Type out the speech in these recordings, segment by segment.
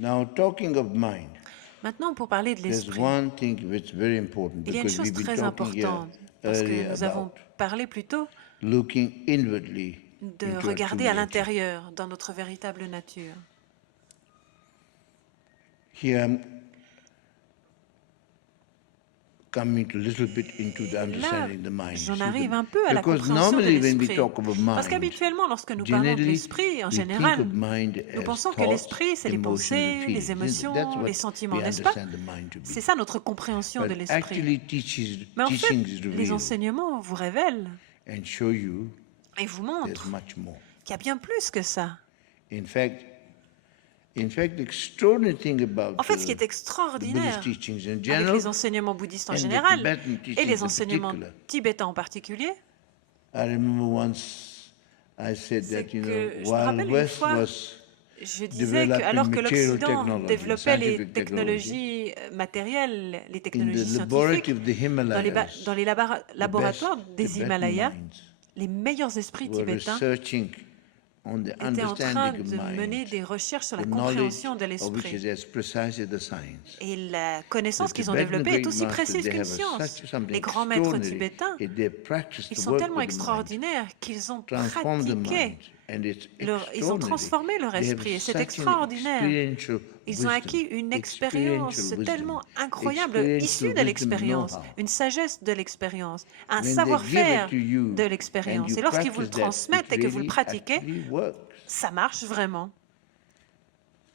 Now, talking of mind, Maintenant, pour parler de there's l'esprit, one thing that's very important il y a une because chose we've been très talking here importante, parce que earlier nous avons about parlé plus tôt looking inwardly de into our true regarder à nature. l'intérieur, dans notre véritable nature. Here I'm coming a little bit into the Là, understanding the mind. j'en arrive un peu à la Because compréhension de normally when we l'esprit. talk about Parce mind, qu'habituellement, lorsque nous parlons de generally l'esprit, en we think général, of mind nous as pensons que thoughts, l'esprit, c'est les emotions and pensées, les feelings. That's émotions, what les sentiments, we n'est-ce pas? understand the mind to be. C'est ça notre compréhension de But l'esprit. actually Mais en fait, teachings les reveal enseignements vous révèlent and show you et vous there's montrent much more. qu'il y a bien plus que ça. In fact, the extraordinary thing about En fait, ce qui est the Buddhist extraordinaire teachings in avec general les enseignements bouddhistes en and the général Tibetan et teachings les in enseignements particular. tibétains en particulier, I remember once I said c'est that, que je me while rappelle une West fois, was je disais developing qu'alors que material l'Occident technology, développait les scientific technology, technologies matérielles, les in the technologies laboratory scientifiques, of the Himalayas, dans les laboratoires best des Tibetan Himalayas, minds les meilleurs esprits were tibétains researching on the étaient en train understanding of de mener mind, des recherches sur la the knowledge compréhension de of which l'esprit. is as precise as the science. Et la The connaissance qu'ils ont Tibetan développée est great aussi masters, précise they qu'une have science. something Les grands maîtres extraordinary, tibétains, and they practice ils to sont work tellement with the mind, extraordinaires qu'ils ont transform the pratiqué, mind, and it's ils ont extraordinary. transformé leur They have esprit. Et c'est such an extraordinaire. experiential Ils ont acquis wisdom, une experiential expérience wisdom, tellement incroyable, issue experiential de wisdom l'expérience, know-how. une sagesse de l'expérience, un When they give it savoir-faire to you de and l'expérience. you Et lorsqu'ils vous le practice that, it transmettent et que vous le really pratiquez, actually works. ça marche vraiment.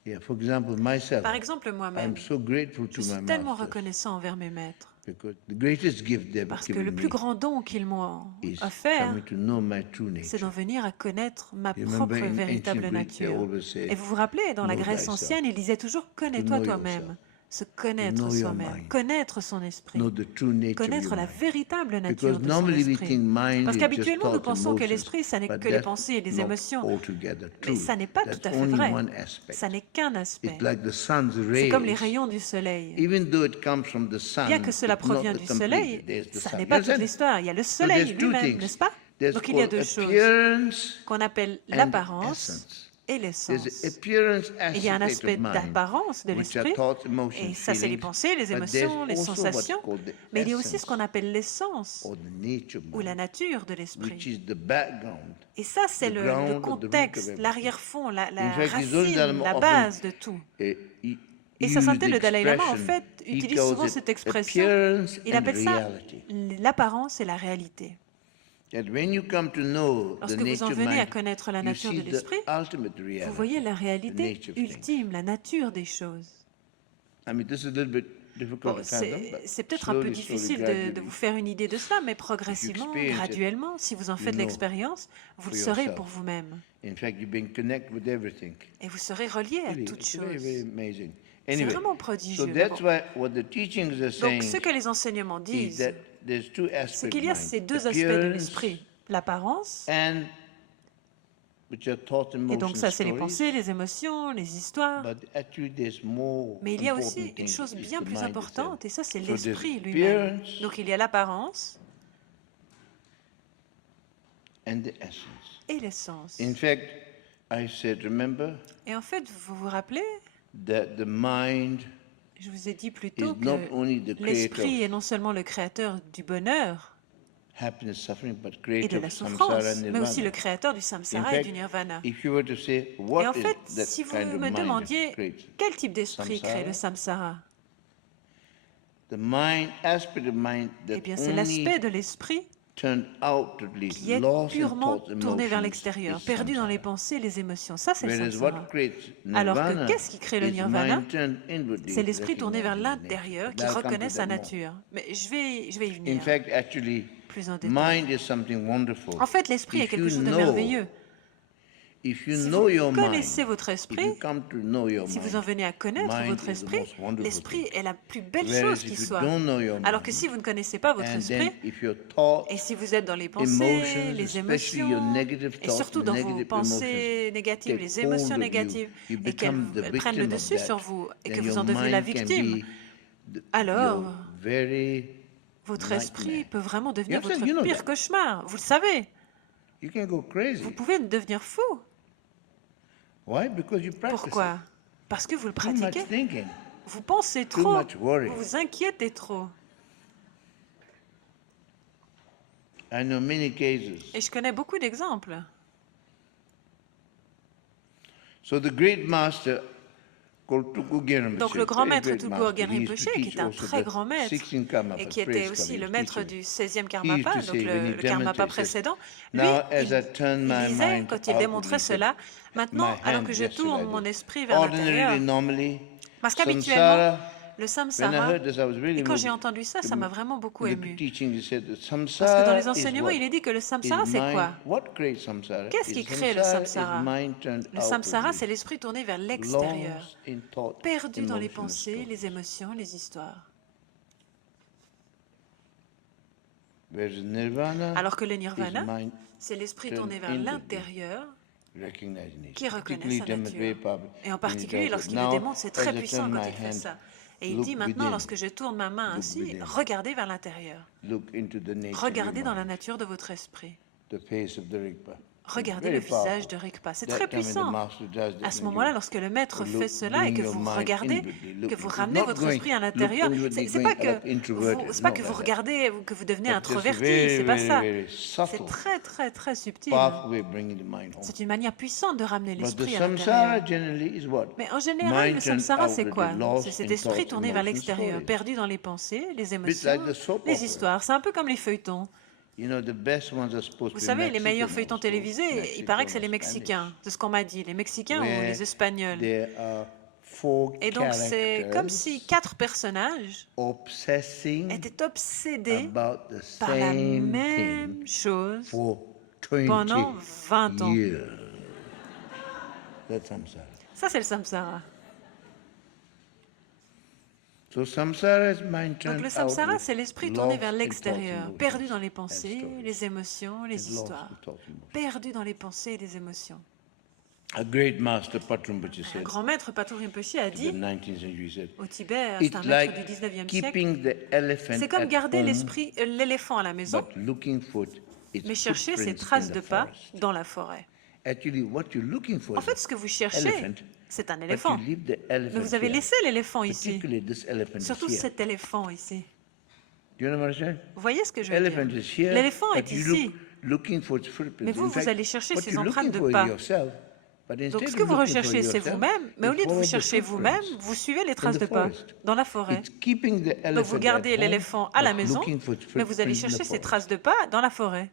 Yeah, for example, myself, Par exemple, moi-même, I'm so grateful je to suis my tellement masters reconnaissant envers mes maîtres. because the greatest gift they've Parce que given le plus me grand don qu'ils m'ont is offert, coming to know my true c'est d'en nature. venir à connaître ma You remember propre in ancient véritable Greek, they nature. always say, Et vous vous rappelez, dans la know Grèce thyself, ancienne, il disait toujours « to connais-toi know yourself, toi-même », se to connaître know your soi-même, mind, connaître son esprit, know the true nature of connaître your la mind. véritable nature Because de son normally we esprit. think mind Parce is just qu'habituellement, nous thoughts, pensons que emotions, l'esprit, ça n'est but que les that's pensées et les not émotions. altogether Mais true. ça n'est pas tout That's à fait only vrai. one aspect. Ça n'est qu'un It's aspect. like the sun's C'est comme les rays. rayons du soleil. Even though it comes from the Bien sun, que cela it's not provient the du complete. soleil, There's the ça sun. n'est You pas toute understand? l'histoire. Il y a le So soleil there's two lui-même, things. n'est-ce pas? There's Donc il y a called deux choses appearance qu'on appelle and l'apparence essence. et There's l'essence. appearance Il y a un aspect aspect of mind, d'apparence de which are l'esprit, thoughts, emotions, et ça c'est les feelings, pensées, les but there's émotions, les also what's sensations, called the mais il y a aussi ce essence qu'on appelle l'essence or the nature of ou la mind, nature de which l'esprit. is the background, Et ça c'est the le ground or the root of contexte, everything. l'arrière-fond, la In fact, the Dalai racine, Lama la often base de tout. Et sa use sainteté, the le Dalai Lama, en expression, fait, he utilise calls souvent it cette expression. appearance Il and appelle ça reality. l'apparence et la réalité. That when you come to know the Lorsque vous en nature of venez à mind, connaître la you nature see de the l'esprit, ultimate vous voyez reality, la the réalité nature of things. ultime, la nature des choses. I mean, this is a little bit difficult Bon, to fathom, but c'est peut-être un peu slowly, difficile de gradually, vous faire une idée de cela, mais progressivement, experience it, graduellement, si vous en you faites know l'expérience, vous le for saurez yourself. pour vous-même. In fact, you've been connected with everything. Et vous serez relié à Really, toute it's very, chose. very amazing. C'est Anyway, vraiment so prodigieux. that's why what the teachings are Donc, saying ce que les enseignements is disent, that there's two c'est aspects qu'il of y a mind, ces deux aspects de appearance l'esprit, l'apparence, and which are thoughts, et donc emotions, ça c'est les stories. pensées, les émotions, les histoires. But actually, there's more Mais il y a important aussi une thing, chose is bien the plus mind importante, et ça c'est itself. So there's l'esprit lui-même. appearance Donc il y a l'apparence and the essence. et l'essence. In fact, I said, remember Et en fait, vous vous rappelez, that the mind je vous ai dit plus is tôt not que only the creator l'esprit est of non seulement le créateur du bonheur happiness, suffering, but et creator de la of samsara souffrance, and mais aussi le nirvana. créateur du In samsara et du fact, nirvana. if you were to say, Et what en is fait, that si vous kind of me mind demandiez creates? quel type d'esprit crée le samsara, The mind, aspect of mind eh that bien c'est only l'aspect de l'esprit turned outwardly, qui est lost in purement thoughts, tourné vers emotions, l'extérieur, is perdu dans les samsara. pensées, les émotions. Ça, c'est le Whereas samsara. what creates Alors que nirvana qu'est-ce qui crée le is nirvana? mind turned inwardly, C'est l'esprit tourné vers recognizing the nature. l'intérieur But qui I'll come reconnaît to sa that more. nature. Mais je vais y In venir fact, actually, plus en détail. mind is something wonderful. En fait, l'esprit est If quelque you chose de know, merveilleux. if you Si know vous your mind, connaissez votre if you esprit, come to know your si vous en mind, venez à connaître mind votre is the esprit, most wonderful l'esprit thing. est la plus belle Whereas chose qui if you soit. don't know your Alors que mind, si vous ne connaissez pas votre and esprit, then if your thoughts, et si vous êtes dans les pensées, emotions, les especially your émotions, negative et thoughts, surtout dans vos negative pensées négatives, take les émotions hold of négatives, you et qu'elles become the elles prennent le victim of dessus sur that, vous, et que then vous your en devenez la mind can victime, be alors your very votre nightmare. esprit peut vraiment devenir You understand? votre You know pire that. cauchemar. Vous le savez, You can go vous crazy. pouvez devenir fou. Why? Because you practice Pourquoi? it. Parce que vous le Too much pratiquez. thinking. Vous pensez Too trop. much worry. Vous vous inquiétez trop. I know many cases. Et je connais beaucoup d'exemples. So the great master called Tulku Rinpoche, Donc le grand very maître great Tulku master, Rinpoche, he used to qui teach est un also très the grand maître 16 karma et for qui était praise aussi karma, le he was maître teaching. du 16e He karmapa, used to donc say when he le karmapa demonstrated, précédent, lui, now as I il, turn il my disait, mind quand il démontrait outwardly, he said, cela, my maintenant, alors hand que je gesture tourne like mon this. esprit vers Ordinarily, l'intérieur, normally, parce qu'habituellement, samsara, le when I samsara, heard this, I was really et quand j'ai moved. entendu ça, ça m'a vraiment beaucoup In the ému. teaching, he said that Parce que dans les samsara is enseignements, what? il est dit que le Is samsara, c'est mind. quoi? What creates samsara? Qu'est-ce qui crée le samsara? Le samsara, c'est l'esprit tourné vers l'extérieur, Lost in thought, perdu dans les emotion, and pensées, stories. les émotions, les histoires. Whereas nirvana Alors que le is nirvana, mind c'est l'esprit turned tourné vers inwardly, l'intérieur recognizing nature. qui reconnaît Particularly sa demonstrated very nature. powerfully Et en when he particulier, does it. lorsqu'il le Now, démontre, c'est très as I puissant turn quand my il fait hand, ça. Et il look dit maintenant, within. lorsque je tourne ma main Look ainsi, within. regardez vers l'intérieur. Look into the nature of Regardez your dans la mind, nature de votre esprit. the face of the Rigpa. Regardez Very le visage powerful. de Rigpa. C'est That très time when the puissant. master does that, À ce when moment-là, you lorsque le maître look, fait cela et bring que your vous mind regardez, inwardly, look que vous into- ramenez not votre going- esprit à look l'intérieur, inwardly, c'est going pas que up introverted, c'est pas not que vous like that. regardez, que vous devenez But just a introverti, very, c'est pas very, ça. very C'est subtle, très très très subtil. powerful way of bringing the mind home. C'est une manière puissante de ramener But the l'esprit à samsara l'intérieur. generally is what? Mais en général, le Mind turned samsara, c'est quoi? outwardly, lost C'est cet in esprit thoughts, tourné vers emotions, l'extérieur, stories. perdu dans les pensées, les Bit émotions, like the soap les opera. histoires. C'est un peu comme les feuilletons. You know, the best ones are supposed Vous to be savez, les meilleurs Mexican feuilletons also, télévisés, il Mexican paraît que c'est or les Spanish, Mexicains. C'est ce qu'on m'a dit, les Mexicains ou where les Espagnols. there are 4 Et donc, c'est comme si characters 4 personnages obsessing étaient obsédés about the par la same même thing chose for 20 pendant 20 ans. years. That's samsara. Ça, c'est le samsara. So samsara is mind Donc turned le samsara, outward, c'est l'esprit tourné lost vers in thoughts, l'extérieur, emotions, perdu dans les and pensées, stories. les émotions, les And lost histoires. in thoughts, emotions. Perdu dans les pensées et les émotions. A great master, Patrambachi, Un said, grand maître, Patrul Rinpoche, a in the dit 19th century, he said, au Tibet, it's c'est un maître like du 19e siècle, keeping the elephant c'est comme at garder home, l'éléphant à la maison, but looking for its mais chercher ses footprints traces in de the pas forest. dans la forêt. Actually, what you're looking for En is fait, ce que vous cherchez, elephant, c'est un but éléphant. you leave the Mais elephant vous avez here. laissé l'éléphant ici, Particularly this elephant is surtout here. cet éléphant ici. Do you know what I'm saying? Vous voyez ce que je veux Elephant dire? is here, L'éléphant but est you ici. looking for its footprints. Mais vous, In vous fact, allez chercher what ses you're empreintes looking de for is pas. yourself, but Donc instead ce que of vous looking for recherchez, c'est yourself, vous-même, mais au you lieu de follow vous the chercher vous-même, footprints vous suivez les in traces the de pas forest. dans la forêt. It's keeping the Donc vous elephant gardez at home, l'éléphant à la but maison, looking for its mais vous allez footprints in chercher the ses forest. traces de pas dans la forêt.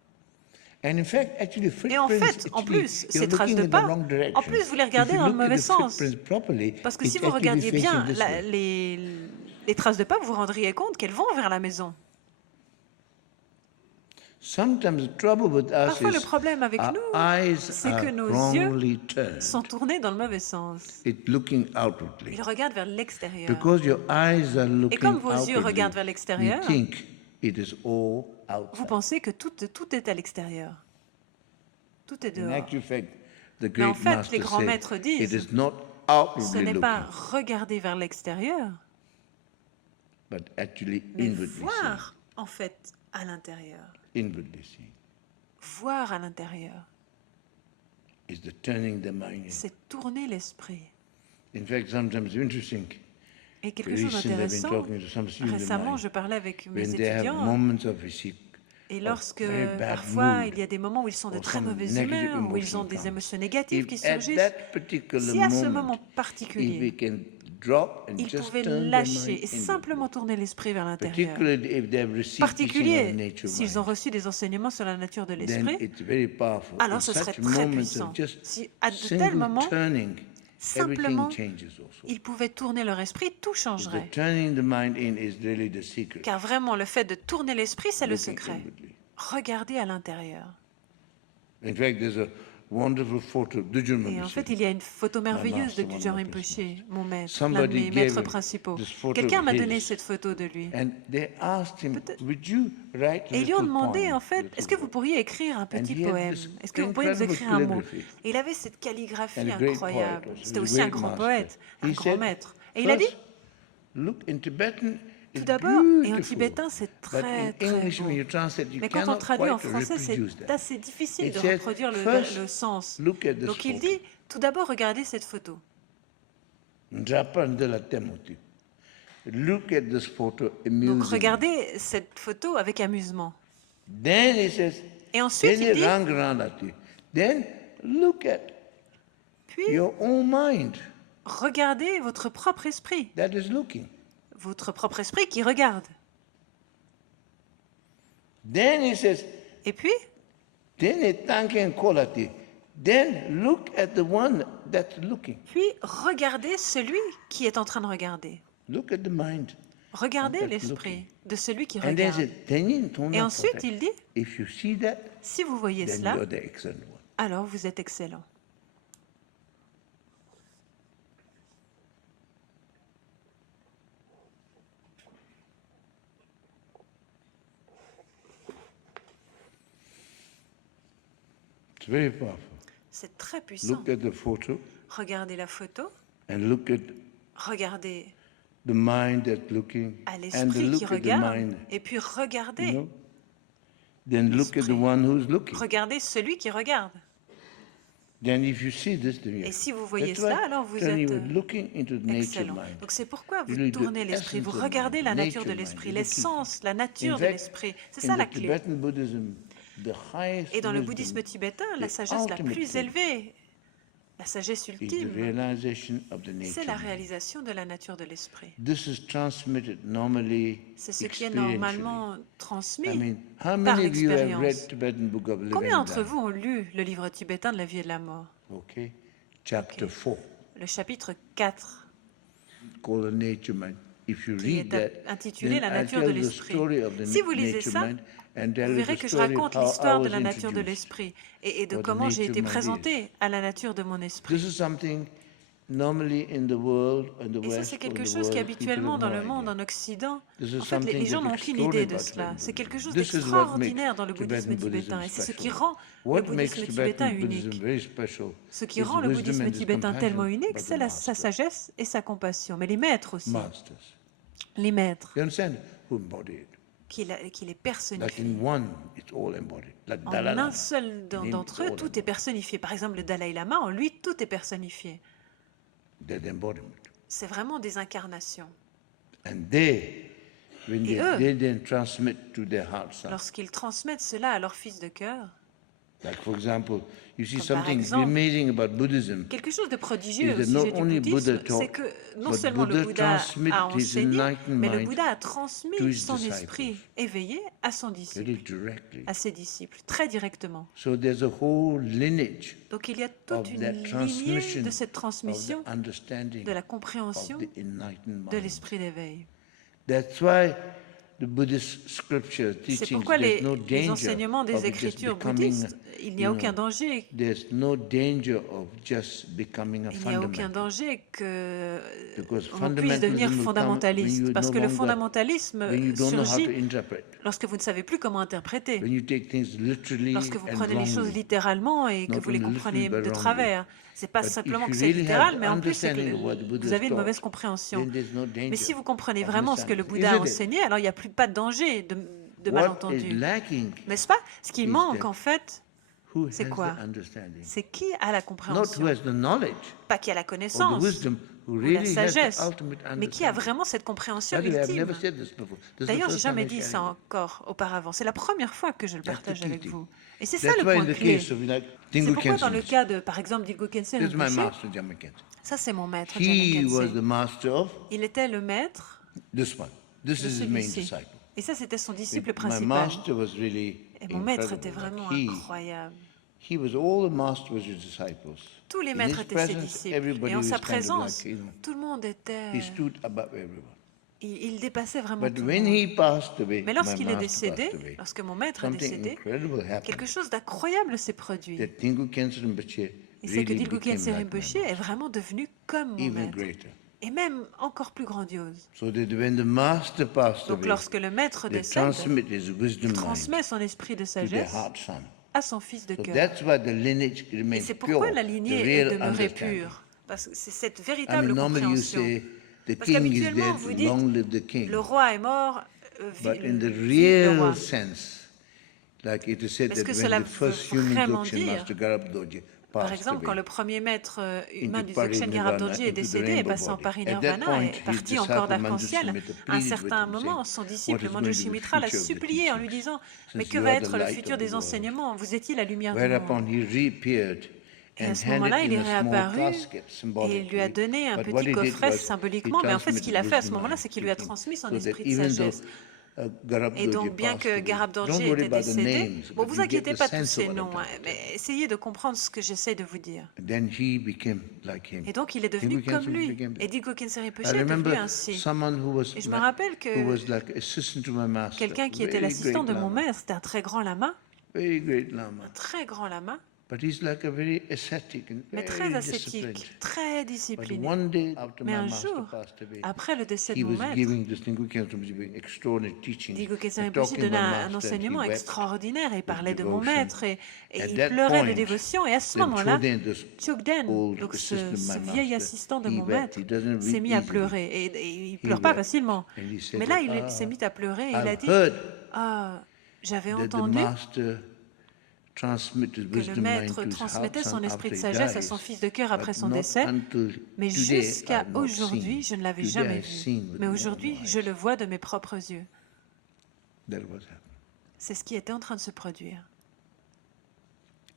And in fact, actually, Et en footprints, fait, en actually, plus, you're ces traces looking de in the pas, wrong direction. en plus, vous les If regardez you dans le look at mauvais the sens. footprints properly, Parce que it's si vous actually regardiez facing bien this way. les traces de pas, vous vous rendriez compte qu'elles vont vers la maison. Sometimes the trouble with us Parfois, le is problème avec our nous, eyes c'est are que nos wrongly yeux turned. sont tournés dans le mauvais sens. It's looking outwardly. Ils regardent vers l'extérieur. Because your eyes are Et looking comme vos yeux outwardly, regardent vers we l'extérieur, think it is all vous outside. pensez que tout est à l'extérieur. Tout est In dehors. actual fact, the Mais en great fait, les master grands said, maîtres it disent, is not ce outwardly n'est pas looking, regarder vers l'extérieur, but actually mais inwardly seeing. voir en fait à l'intérieur. Inwardly seeing Voir à l'intérieur, is the turning the mind in. c'est tourner l'esprit. In fact, sometimes it's interesting. Et quelque chose Recently, I've been d'intéressant, talking to some students of récemment, mine. je parlais avec mes When they have étudiants, moments of receipt, et lorsque very bad parfois mood, il y a des moments où ils sont de or très some mauvaise negative humeur, où ils ont emotion des comes, émotions négatives qui if at surgissent, that particular si à ce moment, moment if we particulier, can drop and ils just pouvaient turn their lâcher mind et inwardly, simplement tourner l'esprit vers l'intérieur, particularly if they have received teaching on the particulier nature of s'ils ont mind, reçu des enseignements sur la nature de then l'esprit, it's very powerful. In alors ce serait such très moments puissant. of just Si à de tels single moments, turning, simplement, everything changes also. ils pouvaient tourner leur esprit, tout The changerait. turning the mind in is really the secret. Car vraiment, le fait de tourner l'esprit, c'est le Looking secret. inwardly. Regardez à l'intérieur. In fact, there's a wonderful photo of Dujun Et en fait, il y a une photo merveilleuse de Dudjom Rinpoche, mon maître, l'un de Somebody mes gave maîtres him principaux. this photo Quelqu'un of m'a donné his. cette photo de lui. And they asked him, would you write a Et ils lui ont little demandé, poem, en fait, little est-ce que vous poem? pourriez écrire un petit And he had poème? this Est-ce que vous pourriez nous incredible écrire un mot? calligraphy. Et il avait cette calligraphie And a great incroyable. poet also. C'était He was aussi a un great grand master. poète, un He grand said, maître. Et il a dit, first, look, in Tibetan, tout it's d'abord, et en beautiful. tibétain, c'est But très, in très English, beau. when you translate, you Mais quand on cannot traduit en quite français, reproduce c'est that. assez difficile It de said, reproduire first, le sens. look at this Donc il photo. dit, tout d'abord, regardez cette photo. Njapandela Temoti. Look at this photo Donc amusingly. regardez cette photo avec amusement. Then he says, Et ensuite il dit, Rangrandati. Then look at puis your own mind regardez votre propre esprit. that is looking. Votre propre esprit qui regarde. Then he says, Et puis, then look at the one that's looking. regardez celui qui est en train de regarder. Look at the mind. Regardez l'esprit de celui qui And then regarde. Et ensuite, il dit, if you see that, si vous voyez then cela, you're the excellent one. alors vous êtes excellent. It's very powerful. C'est très puissant. Look at the photo Regardez la photo, and look at regardez the mind that's looking à and l'esprit look qui at the regarde, mind. et puis regardez, You know? Then look at the L'esprit. one who's looking. regardez celui qui regarde. Then if you see this, then you're. Et si vous voyez That's why cela, alors vous then êtes you're looking into the nature excellent. mind. Donc c'est pourquoi vous You read the tournez l'esprit, vous essence of regardez mind, la the nature de nature l'esprit, mind, the key. l'essence, la nature In de fact, l'esprit. C'est in ça la the clé. Tibetan Buddhism, the highest Et dans le wisdom bouddhisme tibétain, la the sagesse la ultimate plus truth élevée, la sagesse is the ultime, realization of the c'est nature la mind. réalisation de la nature de l'esprit. This is transmitted normally C'est ce qui est experientially. normalement I transmis mean, how par many of you have l'expérience. read Tibetan Book of Living Combien d'entre Life? vous ont lu le livre tibétain de la vie et de la mort? Okay, chapter 4, Le chapitre 4, called the Nature Mind. If you qui read est that, intitulé then La I nature de tell the l'esprit. story of the Si vous lisez nature ça, mind and tell vous you verrez the que je story raconte how I l'histoire de was la nature de introduced. l'esprit et de what the comment j'ai nature été mind présenté à la nature de mon esprit. This is something normally in the world, in the Et ça, West, c'est or quelque the chose qui world, habituellement people dans have le no monde, idea. en Occident, This is en fait, les something gens that's n'ont aucune extraordinary idée de about cela. Tibetan C'est quelque Buddhism. chose This is what d'extraordinaire makes dans le bouddhisme Tibetan Buddhism tibétain et c'est ce qui special. rend le What bouddhisme makes tibétain Tibetan Buddhism unique. very special Ce qui is rend the le wisdom bouddhisme and the tibétain tellement compassion unique, of the c'est sa masters. sagesse et sa compassion. Mais les maîtres aussi, Masters. les maîtres, You understand? Who embody it. qui les Like personnifient. in one, it's all embodied. Like En Dalai un Lama. seul In him, d'entre it's eux, all tout est personnifié. Par exemple, le Dalai Lama, en lui, tout est personnifié. They're the embodiment. C'est vraiment des incarnations. And they, when Et they, eux, they then transmit to their heart side. Lorsqu'ils transmettent cela à leur fils de cœur, Like for example, you see Comme par something exemple, amazing about Buddhism. quelque chose de prodigieux Is that au not sujet du only Buddha bouddhisme, c'est taught, que non but seulement le Buddha Bouddha transmitted a his enseigné, enlightened mais le mind Bouddha a to transmis his son disciples. esprit éveillé à son disciple, Very directly. à ses disciples, très directement. So there's a whole lineage Donc il y a of toute une that lignée transmission de cette of the transmission, understanding de la of compréhension the enlightened de mind. l'esprit d'éveil. That's why the Buddhist scripture C'est teachings, pourquoi there's les no danger enseignements des of it just Écritures becoming, bouddhistes, il n'y a you aucun know, danger. there's no danger of just becoming a Il n'y a aucun fundamental. danger que Because on puisse devenir fundamentalism will come when fondamentaliste, you parce no que le longer, fondamentalisme when you don't know how to surgit interpret, lorsque vous ne savez plus comment interpréter, when you take things literally lorsque vous and prenez les choses wrongly. littéralement et que Not vous les only comprenez literally, de but travers. C'est pas But if simplement you que c'est really littéral, have mais en plus c'est que understanding of what the Buddha vous avez une taught, mauvaise compréhension. then there's no danger Mais si vous comprenez of vraiment ce que le misunderstanding. Bouddha a Isn't it? enseigné, alors il n'y a plus pas de danger de What is malentendu. lacking, N'est-ce pas? Ce qui is manque that en fait, who c'est has quoi? the understanding? c'est qui a la Not compréhension. who has the knowledge Pas qui a la or the connaissance wisdom, who ou la really has the sagesse, ultimate mais qui a understanding. vraiment cette compréhension By the way, I've ultime. never said this before. This is the D'ailleurs, j'ai first time jamais I dit share ça it. encore auparavant. C'est la première fois que je le That's the partage key avec thing. vous. Et c'est ça That's le why point in the clé. case of like C'est Dingo pourquoi dans le Khyentse, cas de, par exemple, d'Ilgo Khyentse this is my Rinpoché, master, Jamma Khyentse. ça c'est mon maître, He Jamma was Khyentse. the master of Il était le maître this one. This de is his main celui-ci. disciple. Et ça, c'était son disciple My principal. master was really Et mon maître était incredible. vraiment Like incroyable. he was all the master was his disciples. Tous les In maîtres his étaient ses presence, disciples. everybody Et en was sa kind of like, présence, you know, tout le monde était... he stood above everyone. Il dépassait vraiment But tout le when monde. he passed away, Mais my lorsqu'il est master décédé, passed away, lorsque mon maître est something décédé, incredible happened. quelque chose d'incroyable s'est produit. That Dingo Khyentse Rinpoche Et c'est que really Dilgo became Khyentse like my Rinpoche master, est vraiment devenu comme mon even maître. greater. Et même encore plus grandiose. So that when the master passed Donc away, lorsque le maître they décède, transmit his wisdom il mind transmet son esprit de to their sagesse heart son. à son fils de So cœur. that's why the lineage Et remains c'est pure, pourquoi la the lignée est real demeurée understanding. pure. Parce que c'est cette I véritable mean, normally you compréhension. say the Parce king is qu'habituellement, dead, vous dites, long live the king. le roi est mort, But in the vive le roi. real sense, like it is said Mais ce that que when cela the first veut human vraiment Dzogchen, dire, Master Garab Dorje, Par passed exemple, quand away le premier maître humain du into Dzogchen Gyalrap Dorje est into the décédé et rainbow passé en body. At that parinirvana point, et his parti en disciple corps d'arc-en-ciel, Manjushri à un pleaded with certain him, saying, moment, son "What disciple is going to Manjushri be the Mitra l'a future of the supplié en lui teachings, disant « Mais since que you va are the être le light futur of the des world?" enseignements? Vous étiez la lumière du monde. Whereupon he reappeared Et à and ce handed moment-là, il est in a small réapparu casket et il lui a symbolically. donné un But what petit he did coffret was he symboliquement, mais en fait, ce qu'il a transmitted fait à ce wisdom moment-là, mind c'est qu'il to lui a him, transmis son so that esprit de even though sagesse. Garab Et Dorje donc, bien passed que away, Gyalrap Dorje don't ait worry été about the décédé, names, bon, but vous you get inquiétez the pas tous sense of ces what I'm noms, trying to mais tell you. essayez de comprendre ce que j'essaie de vous dire. And then he became like him. Et donc, il est devenu Dilgo comme Khyentse lui. became Et Dilgo Khyentse I Rinpoche est devenu remember ainsi. someone Et je me rappelle who que was like assistant to my master, quelqu'un qui était very l'assistant great de mon lama, maître, c'était un très grand lama, very great lama. très grand lama, But he's like a very ascetic and mais très very disciplined. ascétique, très But discipliné. one day after Mais my un master jour, passed away, après le décès he de mon was maître, giving this Dilgo Khyentse giving extraordinary teachings Dilgo Khyentse and Rinpoche talking donnait about un master, and he enseignement wept extraordinaire et with parlait de mon devotion. maître et At il that pleurait de point, dévotion. Et à ce then moment-là, Choden, this Chogden, old donc assistant of ce my vieil master, assistant de he mon wept. maître, He doesn't s'est read mis à easily. pleurer. Et il He pleure pas wept. facilement. And he said Mais là, that, il s'est mis à pleurer et il a I've dit heard « Ah, j'avais that the entendu master transmitted que le wisdom mind maître to his transmettait son son esprit de after he sagesse à dies, son fils de cœur après but son not décès, until mais today jusqu'à I've not aujourd'hui, seen. je ne l'avais Today jamais I've vu. seen with Mais my aujourd'hui, own je eyes. le vois de mes propres yeux. That was happening. C'est ce qui était en train de se produire.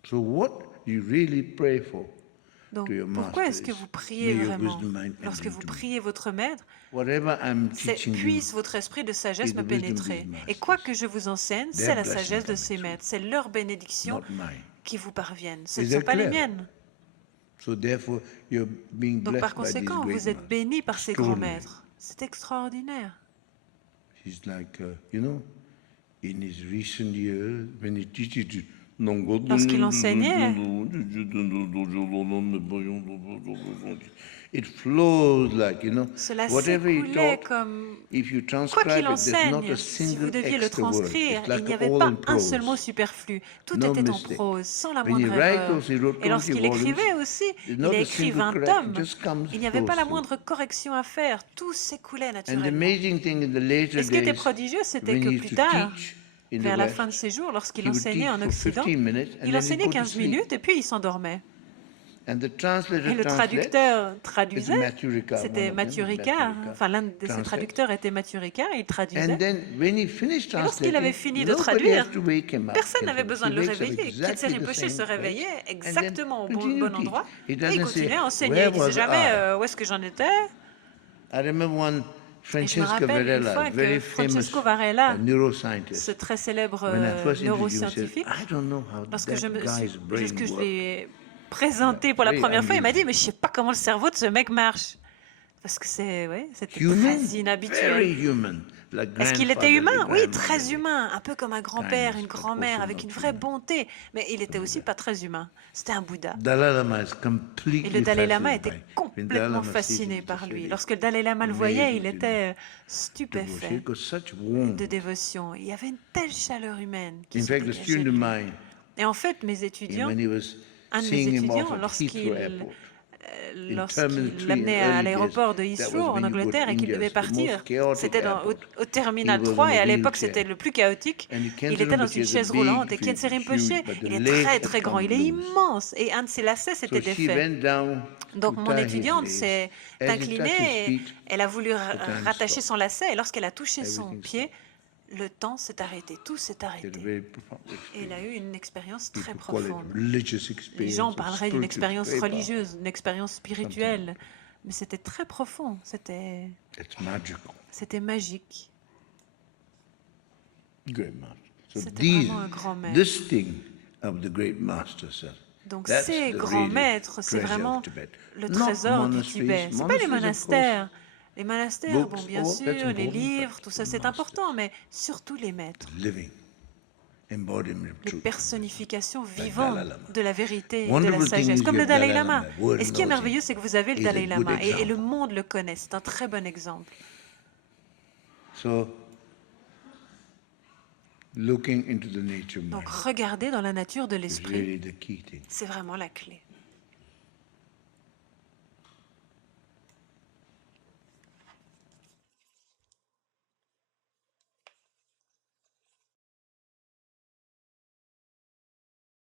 So what you really pray for Donc, to your pourquoi master est-ce que is, vous priez may your vraiment? wisdom mind Lorsque enter vous into me. priez votre maître, Whatever I'm c'est teaching you, puisse votre esprit de sagesse be me the wisdom of pénétrer. these Et masters, quoi que je vous enseigne, their c'est la blessing sagesse de coming ces through, maîtres. C'est leur bénédiction not mine. qui vous parviennent. Ce Is ne sont that pas les clear? miennes. So therefore, you're being Donc, par blessed by these conséquent, great vous êtes masters. bénis par ces grands Extraordinary. maîtres. C'est extraordinaire. He's like, in his recent years, when he teaches, Lorsqu'il enseignait, it flows like, cela whatever he s'écoulait taught, comme... if you Quoi qu'il transcribe it, there's not enseigne, a si vous single deviez le extra word. transcrire, It's like il n'y avait all pas in un seul mot prose. superflu. Tout No était en mistake. prose, sans la When he moindre writes erreur. also, he wrote Et 20 lorsqu'il volumes. écrivait aussi, There's il not a a écrit single 20 correction, tomes. just comes Il n'y avait pas flows la through. moindre correction à faire. Tout s'écoulait And the naturellement. amazing thing in the later Et ce qui était days, prodigieux, c'était when que he used plus to tard, teach in the vers la fin de West, ses jours, lorsqu'il he would enseignait teach en for Occident, 15 minutes and il then he'd enseignait go to 15 sleep. minutes et puis il s'endormait. And the Et translator le translates. traducteur It's traduisait, Matthew Ricard, one c'était of them, Mathieu Matthew Ricard, Ricard enfin l'un de ses translates. traducteurs était Mathieu Ricard, et il And traduisait. then when he finished Et lorsqu'il avait translating, fini de nobody traduire, has to wake him up. personne n'avait besoin de le He wakes up réveiller. Khyentse exactly the Rinpoche same se place réveillait and then exactement au bon continue to teach. endroit He et il doesn't say, continuait à enseigner. "Where Il disait was jamais I?" où est-ce que j'en étais. I remember one Et je me Francesco rappelle une Varela, fois very que famous Francesco Varela, neuroscientist. ce très célèbre When I first introduced him, he neuroscientifique, said, "I don't know how lorsque that je guy's brain lorsque je works." l'ai présenté pour la Very première fois, il m'a dit, unusual. mais je sais pas comment le cerveau de ce mec marche. Parce que c'était Human, très inhabituel. very human, like Est-ce qu'il était grandfather, humain? like Oui, grandmother. très humain, un peu comme un grand-père, Kindness, une but grand-mère, also avec not une vraie human. bonté. Mais il était aussi pas très humain. C'était un Bouddha. Dalai Lama is Et completely le Dalai Lama fascinated était by- when Dalai complètement Lama sees fasciné him, par just lui. really Lorsque le Dalai Lama le amazed, voyait, il you était devotion. stupéfait He got such warmth. de dévotion. Il y avait une telle chaleur humaine qui In se fact, a dégageait student de of lui. mine, Et en fait, mes étudiants, when he was un de mes seeing him off étudiants, at lorsqu'il Heathrow Airport, in Terminal lorsqu'il 3 l'amenait in à early l'aéroport de days, that Heathrow was en when you go to Angleterre et qu'il India, devait it's the most partir, chaotic c'était airport. au terminal He was 3 on a et à l'époque wheelchair. c'était le plus chaotique. And Khyentse Il était dans Rinpoche une is a chaise big roulante et figure, Khyentse Rinpoche, huge, but the il est legs très had très grand, come il est loose. immense et un de ses lacets So s'était she défait. went down Donc to mon tie his étudiante legs. s'est As he touched inclinée his et feet, elle a voulu time rattacher stopped. son lacet et lorsqu'elle a touché son Everything pied, le temps s'est arrêté, tout s'est He had a arrêté. very profound Et il a experience. eu une expérience très People call it profonde. religious Les experience gens or parleraient d'une spiritual, expérience very powerful. religieuse, d'une expérience spirituelle, mais c'était très profond, It's magical. c'était magique. Great master. So C'était these, vraiment un grand maître. this thing of the great master, sir, Donc that's ces the grands really maîtres, c'est treasure of vraiment Tibet. le Not trésor du monasteries. Tibet. C'est pas les Monasteries, of monastères. Les monastères, Books, bon, bien oh, sûr, that's les important, livres, but tout ça, the c'est masters. important, mais surtout les maîtres. course, living embodiment of Les truth. personnifications Dalai vivantes Lama. de la vérité et de Wonderful la thing sagesse, is comme your le Dalai Dalai Lama. Lama. World Et ce qui est knows him. merveilleux, c'est que vous avez le He's a Dalai good Lama et le example. monde le connaît. C'est un très bon exemple. So, looking into the nature Donc mind regardez dans la nature de is l'esprit, really the key thing. c'est vraiment la clé.